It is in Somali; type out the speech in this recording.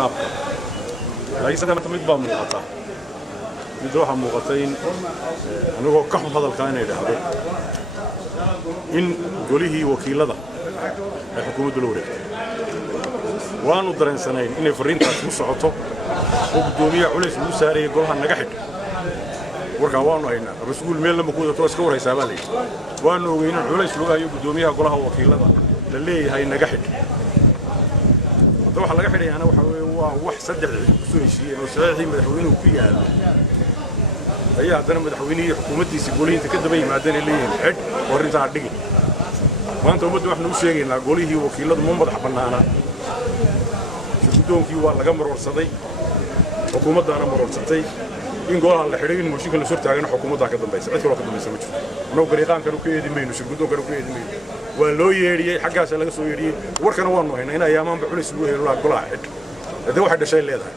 qaabka laakiin saddex mid baa muuqata mid waxa muuqata in anagoo ka xun hadalka inay dhahdo in golihii wakiilada ay xukuumaddu la wareegtay waanu dareensanayn inay fariintaas u socoto oo gudoomiyaha culays ugu saarayay golaha naga xidh warkaa waanu haynaa rasuul meel lama ku wadato iska warhaysaa baa leeyahay waanu ogeynaa culays lagu hayo gudoomiyaha golaha wakiilada la leeyahay naga xidh hadda waxa laga xidhayaana waxa weeye waa wax saddex soo heshiiyeen oo saxiixii madaxweynuhu ku yaalo ayaa haddana madaxweynihii xukuumaddiisa golihiinta ka daba yimaadeen ay leeyihiin xidh oo arrintaa dhigi maanta ummadda waxaanu u sheegaynaa golihii wakiiladu ma madax bannaana gudoonkii waa laga marorsaday xukuumaddaana marorsatay in golaha la xidhay in mooshinka la soo taagana xukuumadda ka dambaysa cid kale ka dambaysa ma jirto annagu gariiqaankan ku eedi mayno shirgudoonkana ku eedi mayno waa loo yeedhiyey xaggaas laga soo yeedhiyey warkana waanu haynaa in ayaamaanba culays lagu helo golaha xidh haddii waxay dhashay leedahay